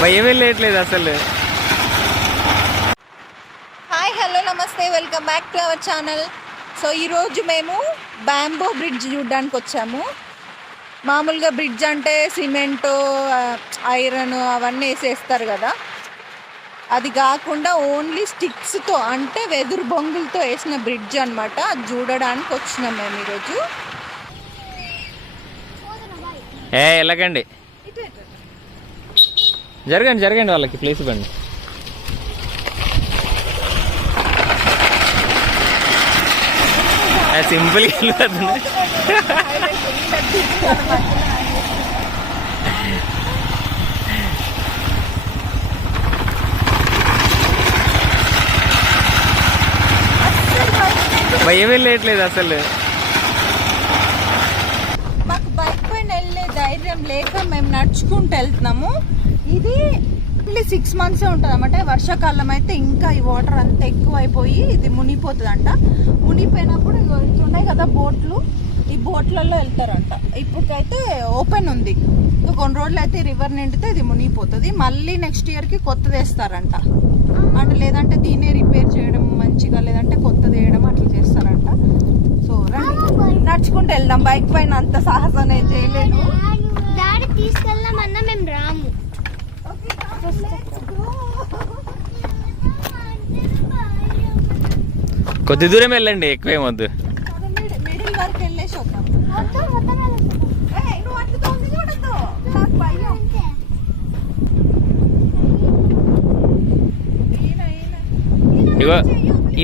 భయం వెళ్ళట్లేదు అసలు. Hi hello namaste welcome back to our channel. So ఈరోజు మేము బ్యాంబో బ్రిడ్జ్ చూడడానికి వచ్చాము. మామూలుగా బ్రిడ్జ్ అంటే సిమెంట్ ఐరన్ అవన్నీ వేసేస్తారు కదా. అది కాకుండా ఓన్లీ స్టిక్స్తో అంటే వెదురు బొంగులతో వేసిన బ్రిడ్జ్ అనమాట అది చూడడానికి వచ్చినాం మేము ఈరోజు. ఏ వెళ్ళకండి. జరగండి జరగండి వాళ్ళకి ప్లేస్ ఇవ్వండి సింపుల్ వెళ్ళిపోతుంది. భయం వెళ్ళట్లేదు అసలు. మాకు బైక్ పైన వెళ్ళే ధైర్యం లేక మేము నడుచుకుంటూ వెళ్తున్నాము. ఇది ఓన్లీ సిక్స్ మంత్సే ఉంటుంది అనమాట వర్షాకాలం అయితే ఇంకా ఈ వాటర్ అంతా ఎక్కువ అయిపోయి ఇది మునిగిపోతుందంట. మునిగిపోయినప్పుడు ఇగో ఉన్నాయి కదా బోట్లు. ఈ బోట్లలో వెళ్తారంట. ఇప్పటికైతే ఓపెన్ ఉంది. కొన్ని రోజులు అయితే రివర్ నిండితే ఇది మునిగిపోతుంది. మళ్ళీ నెక్స్ట్ ఇయర్కి కొత్తది వేస్తారంట. అంటే లేదంటే దీనే రిపేర్ చేయడం మంచిగా లేదంటే కొత్తది వేయడం అట్లా చేస్తారంట. సో రండి. నడుచుకుంటూ వెళ్దాం. బైక్ పైన అంత సాహసం నేను చేయలేను. డాడీ మేము రాము. కొద్ది దూరం వెళ్ళండి ఎక్కువేమొద్దు మిడిల్ వద్దు, ఇగో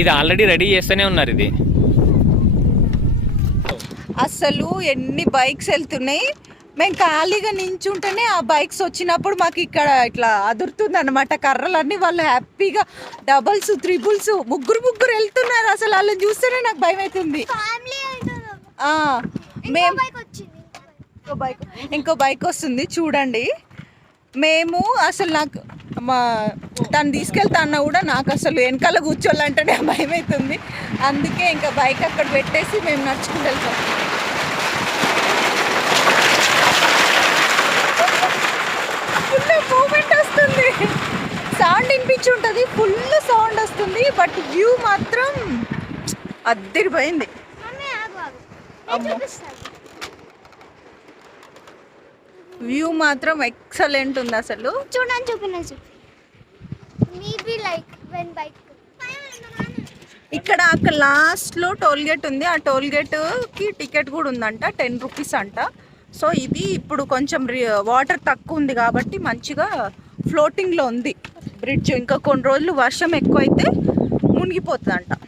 ఇది ఆల్రెడీ రెడీ చేస్తూనే ఉన్నారు ఇది. అసలు ఎన్ని బైక్స్ వెళ్తున్నాయి? మేము ఖాళీగా నించుంటేనే ఆ బైక్స్ వచ్చినప్పుడు మాకు ఇక్కడ ఇట్లా అదురుతుంది అనమాట కర్రలన్నీ వాళ్ళు హ్యాపీగా డబల్స్ త్రిబుల్స్ ముగ్గురు ముగ్గురు వెళ్తున్నారు అసలు. వాళ్ళని చూస్తేనే నాకు భయం అవుతుంది. ఆ, ఇంకో బైక్ వచ్చింది. ఇంకో బైక్ ఇంకో బైక్ వస్తుంది చూడండి. మేము అసలు నాకు మా తను తీసుకెళ్తా అన్న కూడా నాకు అసలు వెనకాల కూర్చోాలంటేనే భయం అవుతుంది అందుకే ఇంకా బైక్ అక్కడ పెట్టేసి మేము నడుచుకుంటూ వెళ్తాం. ఫుల్ మూమెంట్ వస్తుంది. సౌండ్ వినిపించి ఉంటుంది ఫుల్ సౌండ్ వస్తుంది బట్ వ్యూ మాత్రం అద్దరిపోయింది. వ్యూ మాత్రం ఎక్సలెంట్ ఉంది అసలు. చూడని చూపిన లైక్ వెన్ బైక్ ఇక్కడ అక్కడ లాస్ట్లో టోల్ గేట్ ఉంది. ఆ టోల్ గేట్కి టికెట్ కూడా ఉందంట టెన్ రూపీస్ అంట. సో ఇది ఇప్పుడు కొంచెం వాటర్ తక్కువ ఉంది కాబట్టి మంచిగా ఫ్లోటింగ్లో ఉంది. బ్రిడ్జ్ ఇంకా కొన్ని రోజులు వర్షం ఎక్కువైతే మునిగిపోతుందంట.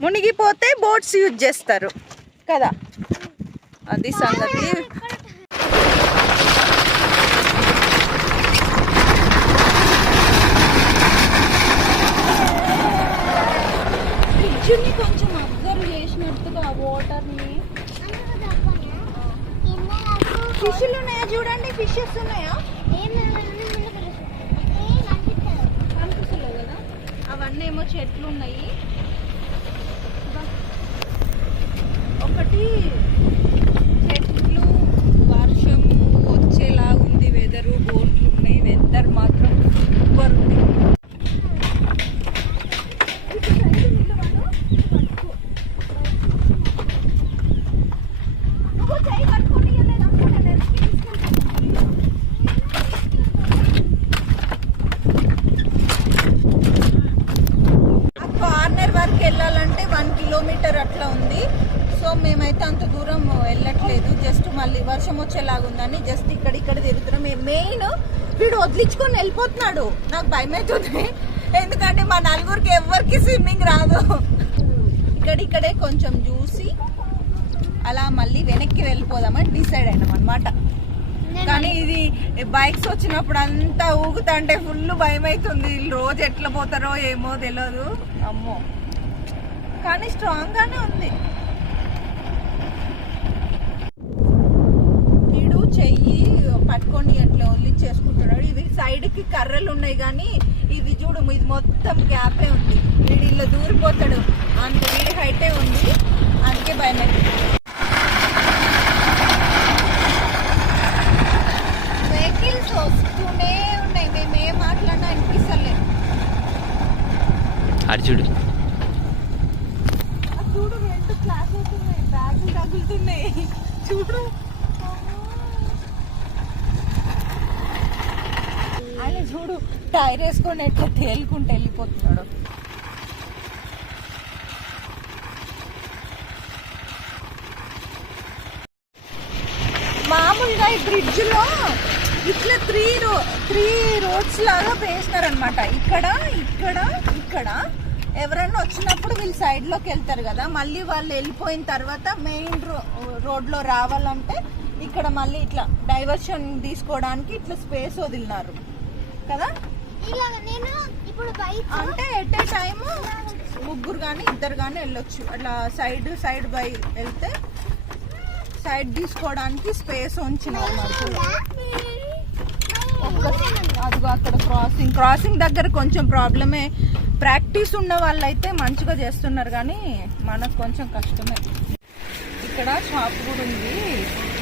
మునిగిపోతే బోట్స్ యూజ్ చేస్తారు. కదా? అది సంగతి. ఫిష్లు ఉన్నాయా చూడండి? ఫిషెస్ ఉన్నాయా? కనిపిస్తలేవు కదా అవన్నీ ఏమో చెట్లు ఉన్నాయి. ఒకటి చెట్లు వర్షం వచ్చేలా ఉంది వెదరు బోట్లు ఉన్నాయి వెదర్ మాత్రం సూపర్ ఉంది ఇటు సైడ్ నిలబడు, పట్టుకో. నువ్వు చేయి పట్టుకొని ఇయ్యలేదు అనుకో, నేను వెనక్కి తీసుకెళ్తాను. ఆ కార్నర్ వరకు వెళ్ళాలంటే వన్ కిలోమీటర్ అట్లా ఉంది సో మేమైతే అంత దూరం వెళ్ళట్లేదు జస్ట్ మళ్ళీ వర్షం వచ్చేలాగా ఉందని జస్ట్ ఇక్కడ ఇక్కడ తిరుగుతున్నాం. మెయిన్ వీడు వదిలించుకొని వెళ్ళిపోతున్నాడు. నాకు భయం అవుతుంది. ఎందుకంటే మా నలుగురికి ఎవరికి స్విమ్మింగ్ రాదు. ఇక్కడ ఇక్కడే కొంచెం చూసి అలా మళ్ళీ వెనక్కి వెళ్ళిపోదామని డిసైడ్ అయినాం అనమాట కానీ ఇది బైక్స్ వచ్చినప్పుడు అంతా ఊగుతుంటే ఫుల్ భయం అవుతుంది. రోజు ఎట్లా పోతారో ఏమో తెలియదు అమ్మో. కానీ స్ట్రాంగ్ గానే ఉంది వీడు చెయ్యి పట్టుకొని అట్లా చేసుకుంటున్నాడు ఇవి సైడ్కి కర్రలు ఉన్నాయి కానీ ఇది చూడు ఇది మొత్తం గ్యాపే ఉంది. వీడు ఇలా దూరిపోతాడు. అంత వీడి హైటే ఉంది. అందుకే భయం ఆయన చూడు టైర్ వేసుకొని ఎట్లా తేలుకుంటూ వెళ్ళిపోతున్నాడు. మామూలుగా ఈ బ్రిడ్జ్లో ఇట్లా త్రీ రో త్రీ రోడ్స్ లాగా వేసినారనమాట ఇక్కడ ఇక్కడ ఇక్కడ. ఎవరైనా వచ్చినప్పుడు వీళ్ళు సైడ్లోకి వెళ్తారు కదా. మళ్ళీ వాళ్ళు వెళ్ళిపోయిన తర్వాత మెయిన్ రో రోడ్లో రావాలంటే ఇక్కడ మళ్ళీ ఇట్లా డైవర్షన్ తీసుకోవడానికి ఇట్లా స్పేస్ వదిలినారు. కదా? అంటే ఎట్ ఏ టైమ్ ముగ్గురు కానీ ఇద్దరు కానీ వెళ్ళొచ్చు. అట్లా సైడ్ సైడ్ బై వెళ్తే సైడ్ తీసుకోవడానికి స్పేస్ ఉంచిన అదిగో అక్కడ క్రాసింగ్ క్రాసింగ్ దగ్గర కొంచెం ప్రాబ్లమే ప్రాక్టీస్ ఉన్న వాళ్ళైతే మంచిగా చేస్తున్నారు కానీ మనకు కొంచెం కష్టమే. ఇక్కడ షాప్ కూడా ఉంది.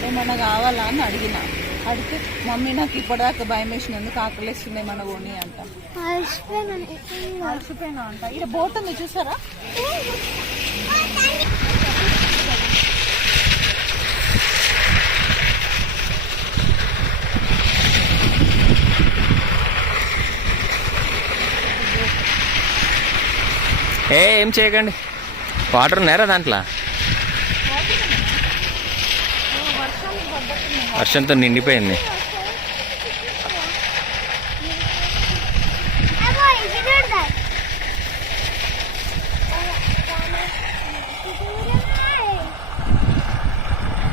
ఏమన్నా కావాలా అని అడిగిన. అడిగితే మమ్మీ నాకు ఇప్పటిదాకా భయం వేసినందుకు ఆకలిస్తుంది ఏమన్నా కొని అంట. అలసిపోయినా అంట. ఇక్కడ బోట్ ఉంది చూసారా? ఏ ఏం చేయకండి. వాటర్ ఉన్నారా దాంట్లో వర్షం పడ్డట్టుంది వర్షంతో నిండిపోయింది.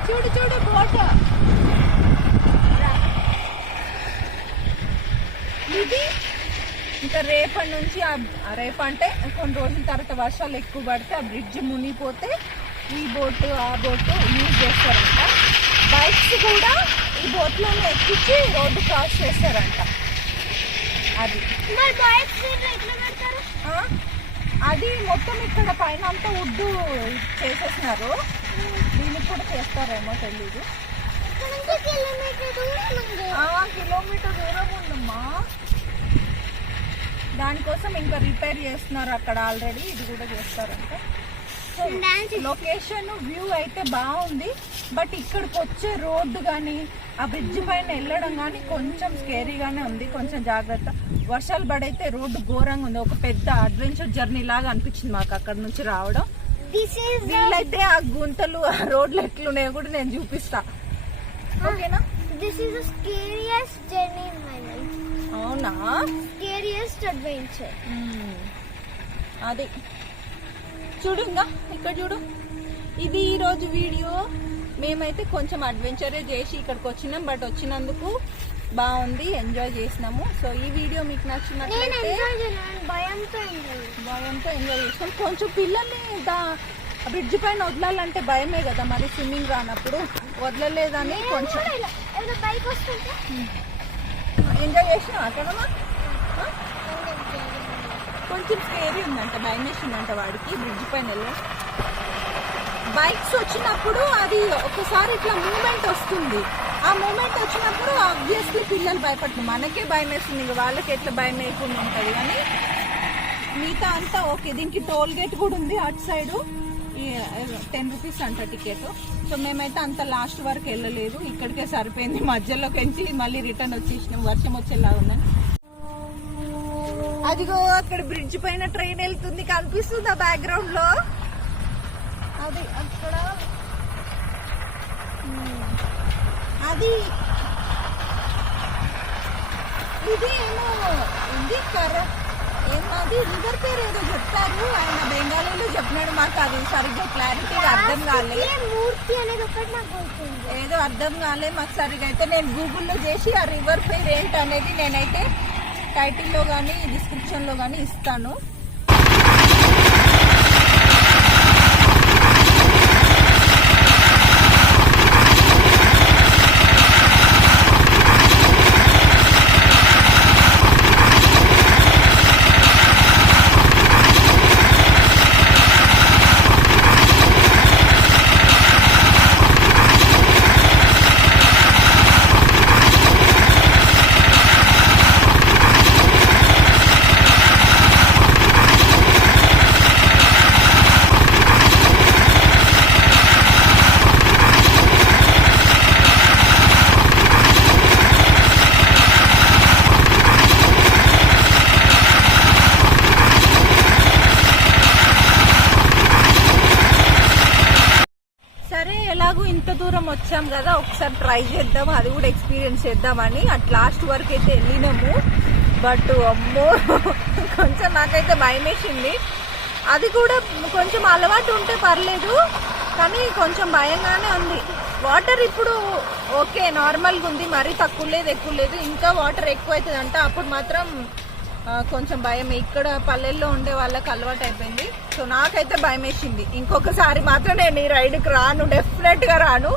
చూడు చూడు ఇది ఇంకా రేపటి నుంచి ఆ- అంటే కొన్ని రోజుల తర్వాత వర్షాలు ఎక్కువ పడితే ఆ బ్రిడ్జ్ మునిగిపోతే ఈ బోటు ఆ బోటు యూజ్ చేస్తారంట. బైక్స్ కూడా ఈ బోట్లోనే ఎక్కించి రోడ్డు క్రాస్ చేస్తారంట. అది. ఆ? అది మొత్తం ఇక్కడ పైన అంతా ఉడ్డు చేసేసినారు. దీనికి కూడా చేస్తారేమో తెలీదు. కిలోమీటర్ దూరం ఉందమ్మా. దానికోసం ఇంకా రిపేర్ చేస్తున్నారు అక్కడ ఆల్రెడీ. ఇది కూడా చేస్తారంట. లొకేషన్ వ్యూ అయితే బాగుంది. బట్ ఇక్కడికి వచ్చే రోడ్డు కానీ ఆ బ్రిడ్జ్ పైన వెళ్ళడం కానీ కొంచెం స్కేరీగానే ఉంది. కొంచెం జాగ్రత్త. వర్షాలు పడైతే రోడ్డు ఘోరంగా ఉంది. ఒక పెద్ద అడ్వెంచర్ జర్నీ లాగా అనిపించింది మాకు అక్కడ నుంచి రావడం. వీళ్ళైతే ఆ గుంతలు ఆ రోడ్లు ఎట్లున్నాయో కూడా నేను చూపిస్తా. ఓకేనా? This is the scariest journey అవునా? స్కేరియస్ట్ అడ్వెంచర్ మ్మ్. అది. చూడు ఇంకా ఇక్కడ చూడు. ఇది ఈరోజు వీడియో. మేమైతే కొంచెం అడ్వెంచరే చేసి ఇక్కడికి వచ్చినాం బట్ వచ్చినందుకు బాగుంది ఎంజాయ్ చేసినాము. సో ఈ వీడియో మీకు నచ్చినట్లయితే భయంతో ఎంజాయ్ చేస్తాం కొంచెం పిల్లల్ని బ్రిడ్జ్ పైన వదలాలంటే భయమే కదా మరి స్విమ్మింగ్ రానప్పుడు. వదలలేదని కొంచెం ఎంజాయ్ చేసినా అక్కడమ్మా ఆ? కొంచెం స్కేరీ ఉందంట భయం వేసిందంట వాడికి బ్రిడ్జ్ పైన వెళ్ళి బైక్స్ వచ్చినప్పుడు అది ఒకసారి ఇట్లా మూమెంట్ వస్తుంది. ఆ మూమెంట్ వచ్చినప్పుడు ఆబ్వియస్లీ పిల్లలు భయపడుతుంది మనకే భయం వేస్తుంది ఇంకా వాళ్ళకి ఎట్లా భయం వేయకుండా ఉంటుంది. కానీ మిగతా అంతా ఓకే దీనికి టోల్ గేట్ కూడా ఉంది అటు సైడు టెన్ రూపీస్ అంట టికెట్ సో మేమైతే అంత లాస్ట్ వరకు వెళ్ళలేదు. ఇక్కడికే సరిపోయింది. మధ్యలోకి ఎంచి మళ్ళీ రిటర్న్ వచ్చేసినాం. వర్షం వచ్చేలాగా ఉందని. అదిగో అక్కడ బ్రిడ్జ్ పైన ట్రైన్ వెళ్తుంది. కనిపిస్తుందా బ్యాక్గ్రౌండ్లో? అది అక్కడ. అది. ఇది ఏమో ఇది కర ఏమది రివర్ పేరు ఏదో చెప్తారు ఆయన బెంగాలీలో చెప్పినాడు మాకు. అది సరిగ్గా క్లారిటీగా అర్థం కాలే. మూర్తి అనేది ఒకటి నాకు ఏదో అర్థం కాలే మాకు సరిగా అయితే నేను గూగుల్లో చేసి ఆ రివర్ పేరు ఏంటి అనేది నేనైతే టైటిల్లో కానీ డిస్క్రిప్షన్లో కానీ ఇస్తాను. దూరం వచ్చాం కదా ఒకసారి ట్రై చేద్దాం అది కూడా ఎక్స్పీరియన్స్ చేద్దామని. అట్ లాస్ట్ వరకు అయితే వెళ్ళినాము. బట్ అమ్మో కొంచెం నాకైతే భయం వేసింది. అది కూడా కొంచెం అలవాటు ఉంటే పర్లేదు కానీ కొంచెం భయంగానే ఉంది. వాటర్ ఇప్పుడు ఓకే నార్మల్గా ఉంది మరీ తక్కువ లేదు ఎక్కువ లేదు. ఇంకా వాటర్ ఎక్కువ అవుతుంది అప్పుడు మాత్రం కొంచెం భయం. ఇక్కడ పల్లెల్లో ఉండే వాళ్ళకి అలవాటు అయిపోయింది. సో నాకైతే భయం వేసింది. ఇంకొకసారి మాత్రం నేను ఈ రైడ్కి రాను. డెఫినెట్గా రాను.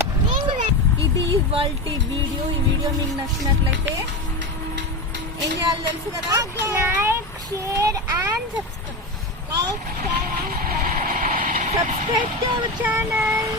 ఇది ఇవాళ వీడియో. ఈ వీడియో మీకు నచ్చినట్లయితే ఏం చేయాలి తెలుసు కదా? Like share and subscribe like share and subscribe to our channel